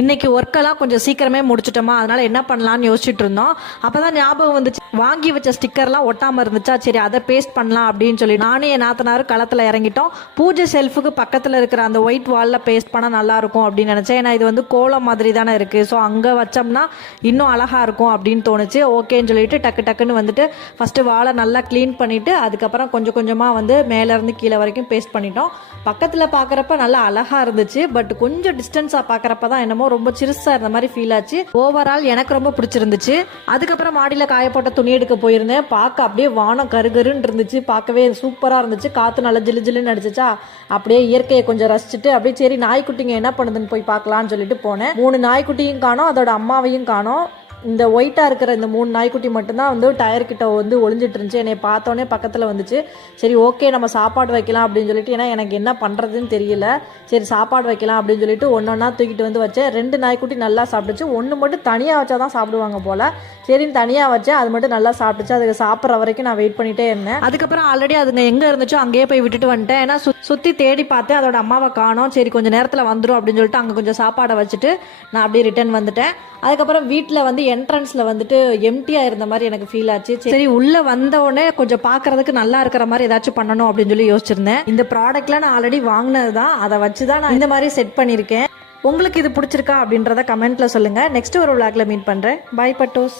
இன்னைக்கு ஒர்க்கெல்லாம் கொஞ்சம் சீக்கிரமே முடிச்சிட்டோமா, அதனால என்ன பண்ணலாம்னு யோசிச்சுட்டு இருந்தோம். அப்பதான் ஞாபகம் வந்துச்சு, வாங்கி வச்ச ஸ்டிக்கர்லாம் ஒட்டாம இருந்துச்சா, சரி அதை பேஸ்ட் பண்ணலாம் அப்படின்னு சொல்லி நானும் என் நாத்தனாரும் களத்துல இறங்கிட்டோம். பூஜை செல்ஃபுக்கு பக்கத்துல இருக்கிற அந்த ஒயிட் வால்ல பேஸ்ட் பண்ணா நல்லா இருக்கும் அப்படின்னு நினைச்சேன். ஏன்னா இது வந்து கோலம் மாதிரி தானே இருக்கு, ஸோ அங்க வச்சோம்னா இன்னும் அழகா இருக்கும் அப்படின்னு தோணுச்சு. ஓகேன்னு சொல்லிட்டு டக்கு டக்குன்னு வந்துட்டு ஃபர்ஸ்ட் வாலை நல்லா க்ளீன் பண்ணிட்டு அதுக்கப்புறம் கொஞ்சம் கொஞ்சமா வந்து மேல இருந்து கீழே வரைக்கும் பேஸ்ட் பண்ணிட்டோம். பக்கத்துல பாக்குறப்ப நல்லா அழகா இருந்துச்சு, பட் கொஞ்சம் டிஸ்டன்ஸா பாக்குறப்பதான் என்னமோ ரொம்ப சிறுசா இருந்த மாதிரி ஃபீல் ஆச்சு. ஓவரால் எனக்கு ரொம்ப பிடிச்சிருந்துச்சு. அதுக்கப்புறம் மாடியில காய போட்ட துணி எடுக்க போயிருந்தேன். பார்க்க அப்படியே வானம் கருகருன்னு இருந்துச்சு, பார்க்கவே சூப்பரா இருந்துச்சு. காத்து நல்லா ஜிலு ஜிலுன்னு அடிச்சுச்சா, அப்படியே இயற்கையை கொஞ்சம் ரசிச்சுட்டு அப்படியே சரி நாய்க்குட்டிங்க என்ன பண்ணுதுன்னு போய் பார்க்கலான்னு சொல்லிட்டு போனேன். 3 நாய்க்குட்டியும் காணோம், அதோட அம்மாவையும் காணோம். இந்த ஒயிட்டா இருக்கிற இந்த 3 நாய்க்குட்டி மட்டும்தான் வந்து டயர் கிட்ட வந்து ஒளிஞ்சிட்டு இருந்துச்சு. என்னை பார்த்தோன்னே பக்கத்துல வந்துச்சு. சரி ஓகே நம்ம சாப்பாடு வைக்கலாம் அப்படின்னு சொல்லிட்டு, ஏன்னா எனக்கு என்ன பண்றதுன்னு தெரியல, சரி சாப்பாடு வைக்கலாம் அப்படின்னு சொல்லிட்டு ஒன்னொன்னா தூக்கிட்டு வந்து வச்சேன். 2 நாய்க்குட்டி நல்லா சாப்பிட்டுச்சு, ஒன்று மட்டும் தனியா வச்சாதான் சாப்பிடுவாங்க போல. சரின்னு தனியா வச்சேன், அது மட்டும் நல்லா சாப்பிட்டுச்சு. அதுக்கு சாப்பிட்ற வரைக்கும் நான் வெயிட் பண்ணிட்டே இருந்தேன். அதுக்கப்புறம் ஆல்ரெடி அதுங்க எங்க இருந்துச்சோ அங்கேயே போய் விட்டுட்டு வந்துட்டேன். ஏன்னா சுத்தி தேடி பார்த்தேன், அதோட அம்மாவை காணோம். சரி கொஞ்சம் நேரத்துல வந்துடும் அப்படின்னு சொல்லிட்டு அங்க கொஞ்சம் சாப்பாடை வச்சுட்டு நான் அப்படியே ரிட்டர்ன் வந்துட்டேன். அதுக்கப்புறம் வீட்டில் வந்து என்ட்ரன்ஸ்ல வந்துட்டு எம்டியா இருந்த மாதிரி எனக்கு ஃபீல் ஆச்சு. சரி உள்ள வந்த உடனே கொஞ்சம் பாக்குறதுக்கு நல்லா இருக்கிற மாதிரி ஏதாச்சும் பண்ணணும் அப்படின்னு சொல்லி யோசிச்சிருந்தேன். இந்த ப்ராடக்ட்லாம் நான் ஆல்ரெடி வாங்கினது தான், அதை வச்சுதான் நான் இந்த மாதிரி செட் பண்ணியிருக்கேன். உங்களுக்கு இது பிடிச்சிருக்கா அப்படின்றத கமெண்ட்ல சொல்லுங்க. நெக்ஸ்ட் ஒரு விளாக்ல மீட் பண்றேன். பை பட்டோஸ்.